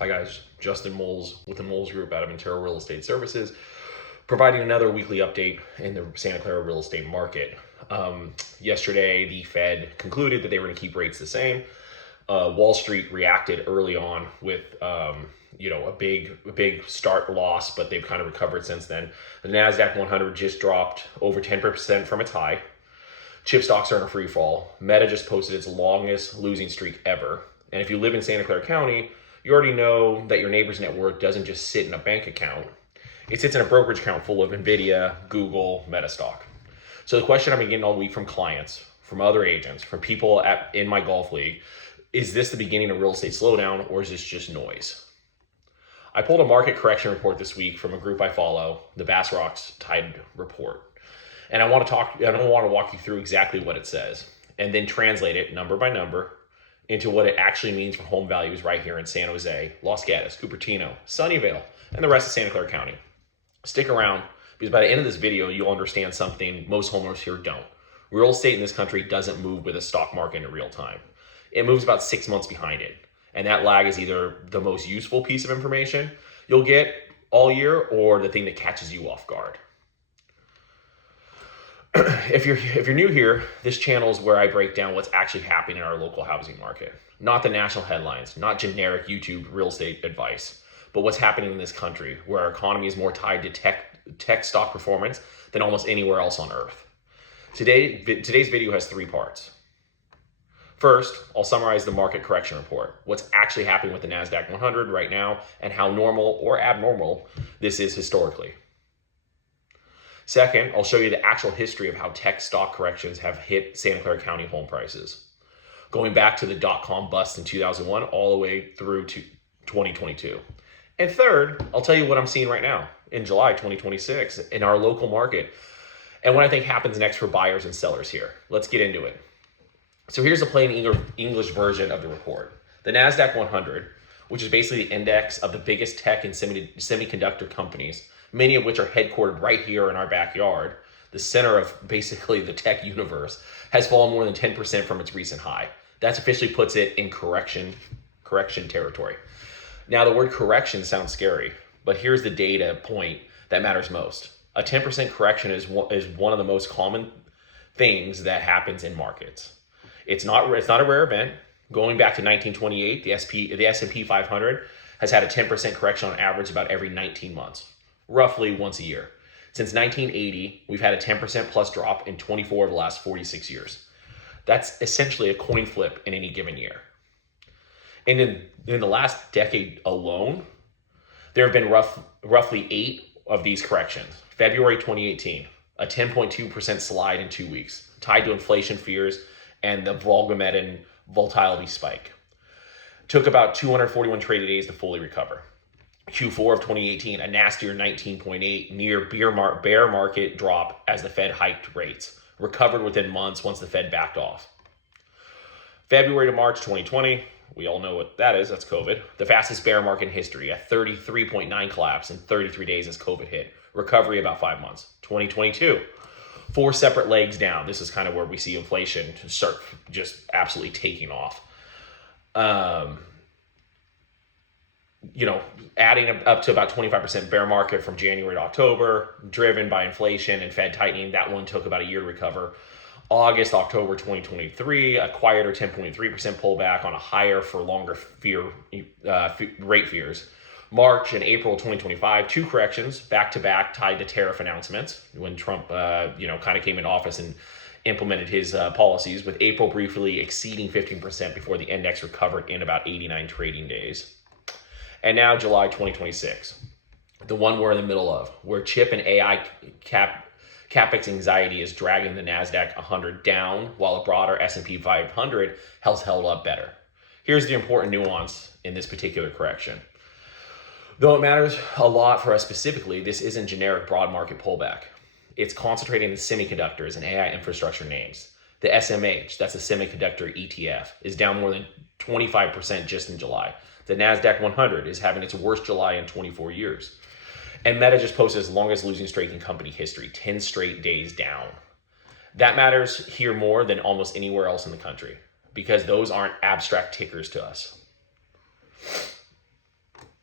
Hi guys, Justin Moles with the Moles Group out of Intero Real Estate Services, providing another weekly update in the Santa Clara real estate market. Yesterday, the Fed concluded that they were going to keep rates the same. Wall Street reacted early on with a big start loss, but they've kind of recovered since then. The Nasdaq 100 just dropped over 10% from its high. Chip stocks are in a free fall. Meta just posted its longest losing streak ever. And if you live in Santa Clara County, you already know that your neighbor's net worth doesn't just sit in a bank account. It sits in a brokerage account full of NVIDIA, Google, Meta stock. So the question I've been getting all week from clients, from other agents, from people in my golf league, is this the beginning of real estate slowdown or is this just noise? I pulled a market correction report this week from a group I follow, the Bass Rocks Tide Report. And I want to walk you through exactly what it says and then translate it number by number into what it actually means for home values right here in San Jose, Los Gatos, Cupertino, Sunnyvale, and the rest of Santa Clara County. Stick around because by the end of this video, you'll understand something most homeowners here don't. Real estate in this country doesn't move with a stock market in real time. It moves about 6 months behind it. And that lag is either the most useful piece of information you'll get all year or the thing that catches you off guard. If you're new here, this channel is where I break down what's actually happening in our local housing market. Not the national headlines, not generic YouTube real estate advice, but what's happening in this country where our economy is more tied to tech stock performance than almost anywhere else on earth. Today's video has 3 parts. First, I'll summarize the market correction report, what's actually happening with the Nasdaq 100 right now, and how normal or abnormal this is historically. Second, I'll show you the actual history of how tech stock corrections have hit Santa Clara County home prices, going back to the dot-com bust in 2001 all the way through to 2022. And third, I'll tell you what I'm seeing right now in July 2026 in our local market and what I think happens next for buyers and sellers here. Let's get into it. So here's a plain English version of the report. The Nasdaq 100, which is basically the index of the biggest tech and semiconductor companies, many of which are headquartered right here in our backyard, the center of basically the tech universe, has fallen more than 10% from its recent high. That officially puts it in correction territory. Now, the word correction sounds scary, but here's the data point that matters most. A 10% correction is one of the most common things that happens in markets. It's not a rare event. Going back to 1928, the S&P 500 has had a 10% correction on average about every 19 months. Roughly once a year. Since 1980, we've had a 10% plus drop in 24 of the last 46 years. That's essentially a coin flip in any given year. And in the last decade alone, there have been roughly 8 of these corrections. February 2018, a 10.2% slide in 2 weeks, tied to inflation fears and the volatility spike. Took about 241 trading days to fully recover. Q4 of 2018, a nastier 19.8 near bear market drop as the Fed hiked rates, recovered within months once the Fed backed off. February to March 2020, we all know what that is, that's COVID, the fastest bear market in history, a 33.9 collapse in 33 days as COVID hit, recovery about 5 months. 2022, 4 separate legs down. This is kind of where we see inflation start just absolutely taking off. Adding up to about 25% bear market from January to October, driven by inflation and Fed tightening. That one took about a year to recover. August, October 2023, a quieter 10.3% pullback on a higher for longer rate fears. March and April 2025, 2 corrections back-to-back tied to tariff announcements when Trump, kind of came into office and implemented his policies, with April briefly exceeding 15% before the index recovered in about 89 trading days. And now July 2026, the one we're in the middle of, where chip and AI capex anxiety is dragging the Nasdaq 100 down while a broader S&P 500 has held up better. Here's the important nuance in this particular correction. Though it matters a lot for us specifically, this isn't generic broad market pullback. It's concentrating in semiconductors and AI infrastructure names. The SMH, that's a semiconductor ETF, is down more than 25% just in July. The Nasdaq 100 is having its worst July in 24 years. And Meta just posted its longest losing streak in company history, 10 straight days down. That matters here more than almost anywhere else in the country because those aren't abstract tickers to us.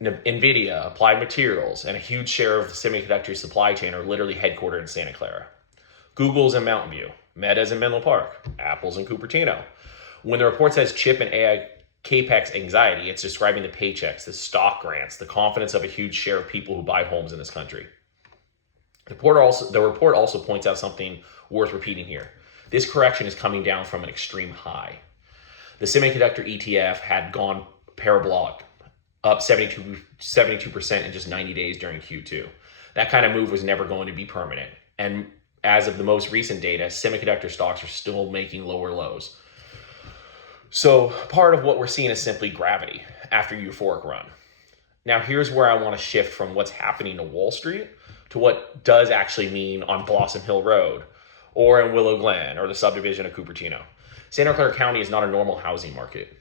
NVIDIA, Applied Materials, and a huge share of the semiconductor supply chain are literally headquartered in Santa Clara. Google's in Mountain View, Meta's in Menlo Park, Apple's in Cupertino. When the report says chip and AI capex anxiety, it's describing the paychecks, the stock grants, the confidence of a huge share of people who buy homes in this country. The report also points out something worth repeating here. This correction is coming down from an extreme high. The semiconductor ETF had gone parabolic, up 72% in just 90 days during Q2. That kind of move was never going to be permanent. And as of the most recent data, semiconductor stocks are still making lower lows. So part of what we're seeing is simply gravity after a euphoric run. Now here's where I want to shift from what's happening to Wall Street to what does actually mean on Blossom Hill Road or in Willow Glen or the subdivision of Cupertino. Santa Clara County is not a normal housing market.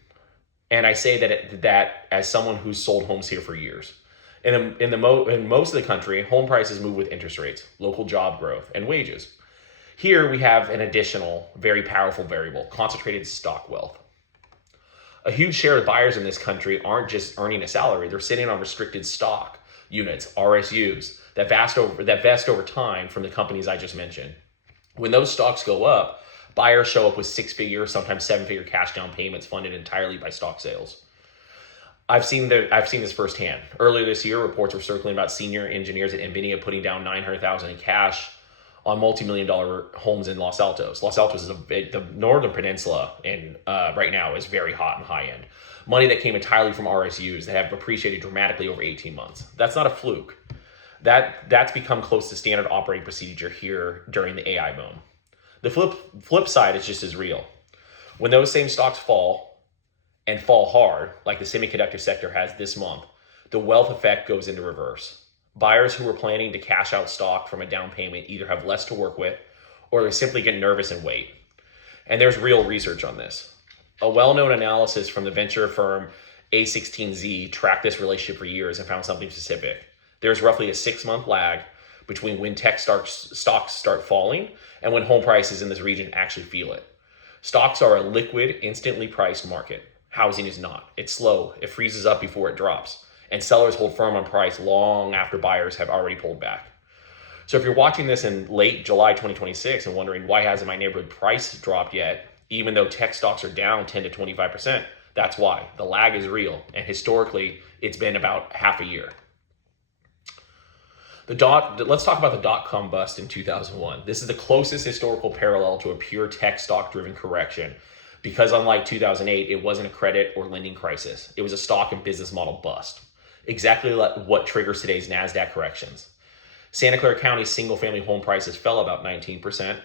And I say that as someone who's sold homes here for years. In most of the country, home prices move with interest rates, local job growth, and wages. Here we have an additional, very powerful variable, concentrated stock wealth. A huge share of buyers in this country aren't just earning a salary, they're sitting on restricted stock units, RSUs, that vest over time from the companies I just mentioned. When those stocks go up, buyers show up with six-figure, sometimes seven-figure cash down payments funded entirely by stock sales. I've seen this firsthand. Earlier this year, reports were circling about senior engineers at NVIDIA putting down $900,000 in cash on multi-million-dollar homes in Los Altos. Los Altos is the northern peninsula, and right now is very hot and high-end. Money that came entirely from RSUs that have appreciated dramatically over 18 months. That's not a fluke. That's become close to standard operating procedure here during the AI boom. The flip side is just as real. When those same stocks fall, and fall hard, like the semiconductor sector has this month, the wealth effect goes into reverse. Buyers who were planning to cash out stock from a down payment either have less to work with, or they simply get nervous and wait. And there's real research on this. A well-known analysis from the venture firm A16Z tracked this relationship for years and found something specific. There's roughly a 6-month lag between when tech stocks start falling and when home prices in this region actually feel it. Stocks are a liquid, instantly priced market. Housing is not. It's slow. It freezes up before it drops. And sellers hold firm on price long after buyers have already pulled back. So if you're watching this in late July 2026 and wondering why hasn't my neighborhood price dropped yet, even though tech stocks are down 10 to 25%, that's why. The lag is real. And historically, it's been about half a year. Let's talk about the dot-com bust in 2001. This is the closest historical parallel to a pure tech stock-driven correction because unlike 2008, it wasn't a credit or lending crisis. It was a stock and business model bust. Exactly what triggers today's Nasdaq corrections. Santa Clara County single-family home prices fell about 19%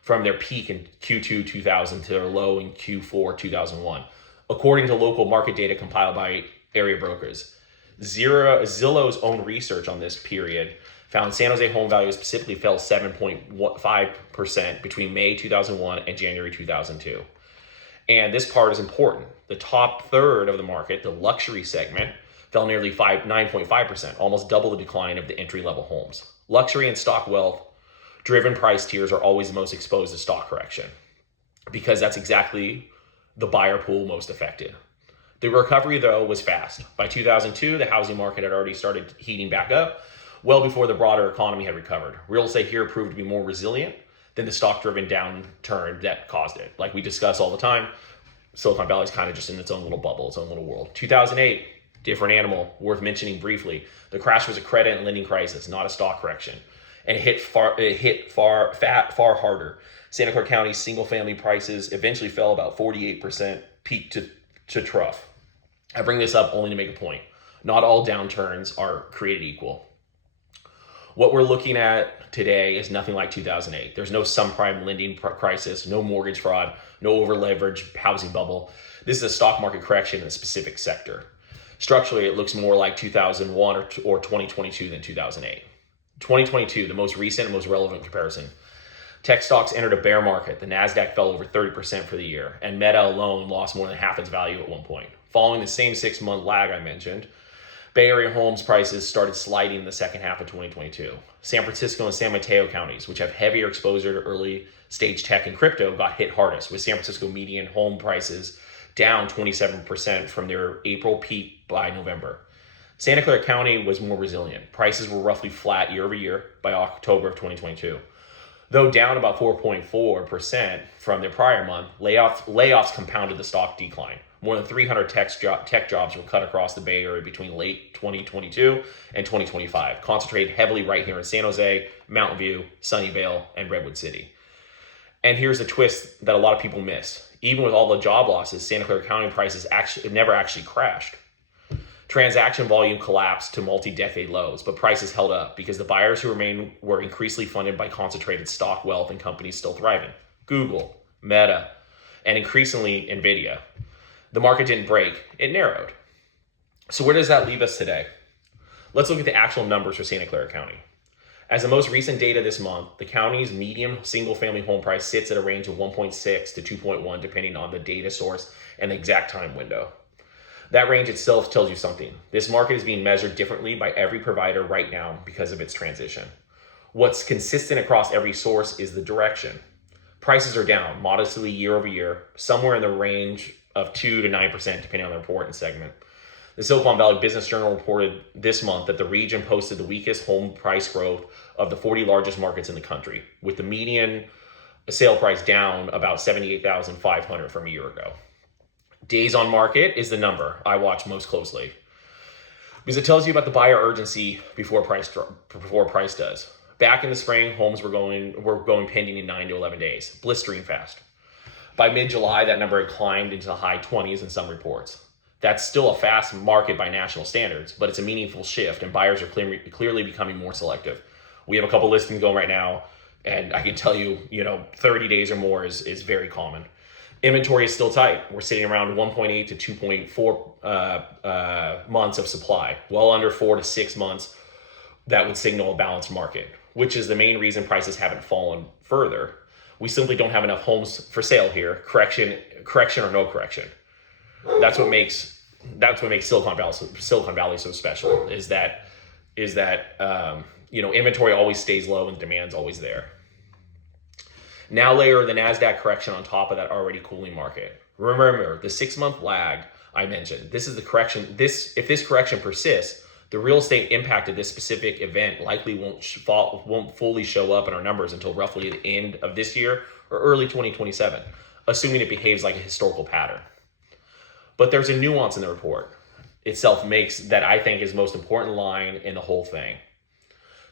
from their peak in Q2 2000 to their low in Q4 2001, according to local market data compiled by area brokers. Zillow's own research on this period found San Jose home values specifically fell 7.5% between May 2001 and January 2002. And this part is important. The top third of the market, the luxury segment, fell nearly 9.5%, almost double the decline of the entry-level homes. Luxury and stock wealth-driven price tiers are always the most exposed to stock correction because that's exactly the buyer pool most affected. The recovery, though, was fast. By 2002, the housing market had already started heating back up, well before the broader economy had recovered. Real estate here proved to be more resilient than the stock-driven downturn that caused it. Like we discuss all the time, Silicon Valley is kind of just in its own little bubble, its own little world. 2008, different animal, worth mentioning briefly. The crash was a credit and lending crisis, not a stock correction. And it hit far harder. Santa Clara County single-family prices eventually fell about 48% peak to trough. I bring this up only to make a point. Not all downturns are created equal. What we're looking at today is nothing like 2008. There's no subprime lending crisis, no mortgage fraud, no over-leveraged housing bubble. This is a stock market correction in a specific sector. Structurally, it looks more like 2001 or 2022 than 2008. 2022, the most recent and most relevant comparison. Tech stocks entered a bear market. The Nasdaq fell over 30% for the year, and Meta alone lost more than half its value at one point. Following the same 6-month lag I mentioned, Bay Area homes prices started sliding in the second half of 2022. San Francisco and San Mateo counties, which have heavier exposure to early stage tech and crypto, got hit hardest, with San Francisco median home prices down 27% from their April peak by November. Santa Clara County was more resilient. Prices were roughly flat year over year by October of 2022. Though down about 4.4% from their prior month, layoffs compounded the stock decline. More than 300 tech jobs were cut across the Bay Area between late 2022 and 2025, concentrated heavily right here in San Jose, Mountain View, Sunnyvale, and Redwood City. And here's the twist that a lot of people miss. Even with all the job losses, Santa Clara County prices never actually crashed. Transaction volume collapsed to multi-decade lows, but prices held up because the buyers who remained were increasingly funded by concentrated stock wealth and companies still thriving. Google, Meta, and increasingly NVIDIA. The market didn't break, it narrowed. So where does that leave us today? Let's look at the actual numbers for Santa Clara County. As the most recent data this month, the county's median single-family home price sits at a range of 1.6 to 2.1, depending on the data source and the exact time window. That range itself tells you something. This market is being measured differently by every provider right now because of its transition. What's consistent across every source is the direction. Prices are down modestly year over year, somewhere in the range of 2 to 9%, depending on the report and segment. The Silicon Valley Business Journal reported this month that the region posted the weakest home price growth of the 40 largest markets in the country, with the median sale price down about $78,500 from a year ago. Days on market is the number I watch most closely because it tells you about the buyer urgency before price does. Back in the spring, homes were going pending in 9 to 11 days, blistering fast. By mid-July, that number had climbed into the high 20s in some reports. That's still a fast market by national standards, but it's a meaningful shift, and buyers are clearly becoming more selective. We have a couple listings going right now, and I can tell you, 30 days or more is very common. Inventory is still tight. We're sitting around 1.8 to 2.4 months of supply, well under 4 to 6 months. That would signal a balanced market, which is the main reason prices haven't fallen further. We simply don't have enough homes for sale here. Correction or no correction. That's what makes Silicon Valley so special. Is that inventory always stays low and demand's always there. Now layer the Nasdaq correction on top of that already cooling market. Remember the 6-month lag I mentioned. This is the correction. If this correction persists, the real estate impact of this specific event likely won't fully show up in our numbers until roughly the end of this year or early 2027, assuming it behaves like a historical pattern. But there's a nuance in the report itself that I think is the most important line in the whole thing.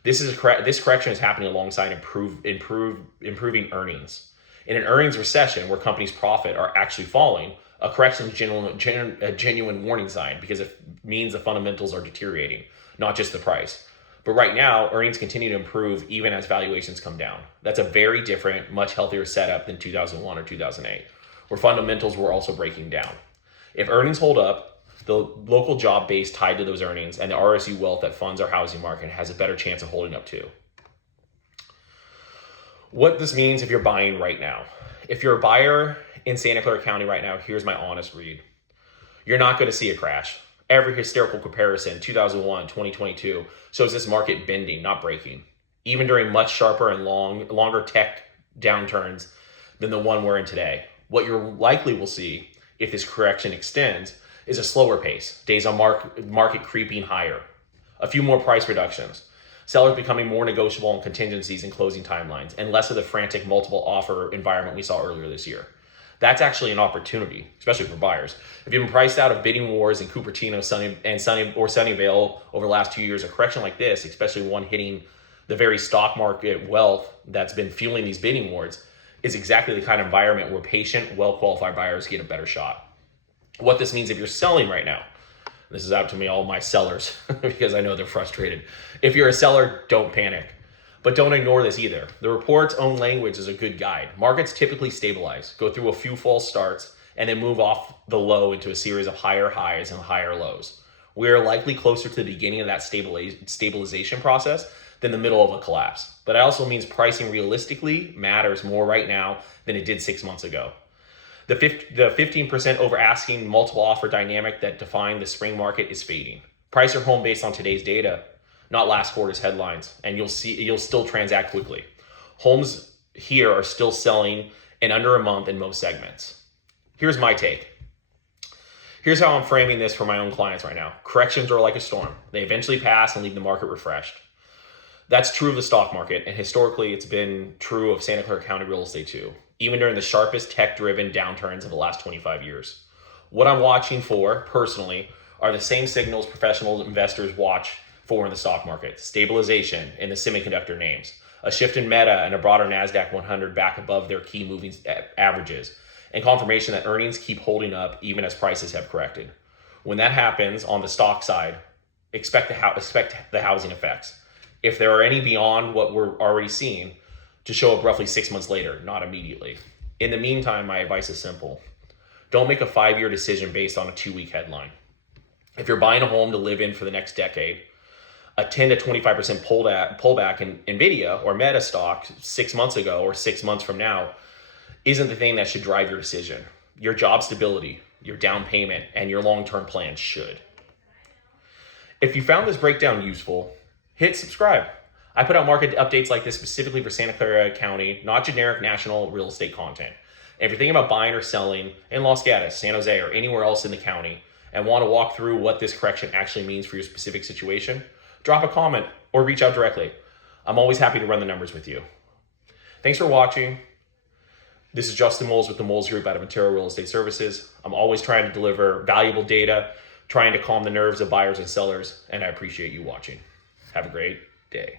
This correction is happening alongside improving earnings. In an earnings recession where companies' profit are actually falling, a correction is a genuine warning sign because it means the fundamentals are deteriorating, not just the price. But right now, earnings continue to improve even as valuations come down. That's a very different, much healthier setup than 2001 or 2008, where fundamentals were also breaking down. If earnings hold up, the local job base tied to those earnings and the RSU wealth that funds our housing market has a better chance of holding up too. What this means if you're buying right now. If you're a buyer in Santa Clara County right now, here's my honest read. You're not going to see a crash. Every hysterical comparison, 2001, 2022, shows this market bending, not breaking, even during much sharper and longer tech downturns than the one we're in today. What you likely will see if this correction extends is a slower pace, days on market creeping higher, a few more price reductions, sellers becoming more negotiable on contingencies and closing timelines, and less of the frantic multiple offer environment we saw earlier this year. That's actually an opportunity, especially for buyers. If you've been priced out of bidding wars in Cupertino, Sunnyvale over the last 2 years, a correction like this, especially one hitting the very stock market wealth that's been fueling these bidding wars, is exactly the kind of environment where patient, well-qualified buyers get a better shot. What this means if you're selling right now, this is out to me, all my sellers, because I know they're frustrated. If you're a seller, don't panic, but don't ignore this either. The report's own language is a good guide. Markets typically stabilize, go through a few false starts, and then move off the low into a series of higher highs and higher lows. We are likely closer to the beginning of that stabilization process than the middle of a collapse. But it also means pricing realistically matters more right now than it did 6 months ago. The 15% over asking multiple offer dynamic that defined the spring market is fading. Price your home based on today's data, not last quarter's headlines, and you'll still transact quickly. Homes here are still selling in under a month in most segments. Here's my take. Here's how I'm framing this for my own clients right now. Corrections are like a storm. They eventually pass and leave the market refreshed. That's true of the stock market, and historically it's been true of Santa Clara County real estate too, even during the sharpest tech-driven downturns of the last 25 years. What I'm watching for, personally, are the same signals professional investors watch for in the stock market. Stabilization in the semiconductor names, a shift in Meta and a broader Nasdaq 100 back above their key moving averages, and confirmation that earnings keep holding up even as prices have corrected. When that happens on the stock side, expect the housing effects, if there are any beyond what we're already seeing, to show up roughly 6 months later, not immediately. In the meantime, my advice is simple. Don't make a 5-year decision based on a 2-week headline. If you're buying a home to live in for the next decade, a 10 to 25% pullback in NVIDIA or Meta stock 6 months ago or 6 months from now isn't the thing that should drive your decision. Your job stability, your down payment, and your long-term plan should. If you found this breakdown useful, hit subscribe. I put out market updates like this specifically for Santa Clara County, not generic national real estate content. And if you're thinking about buying or selling in Los Gatos, San Jose, or anywhere else in the county, and want to walk through what this correction actually means for your specific situation, drop a comment or reach out directly. I'm always happy to run the numbers with you. Thanks for watching. This is Justin Moles with the Moles Group out of Ontario Real Estate Services. I'm always trying to deliver valuable data, trying to calm the nerves of buyers and sellers, and I appreciate you watching. Have a great day.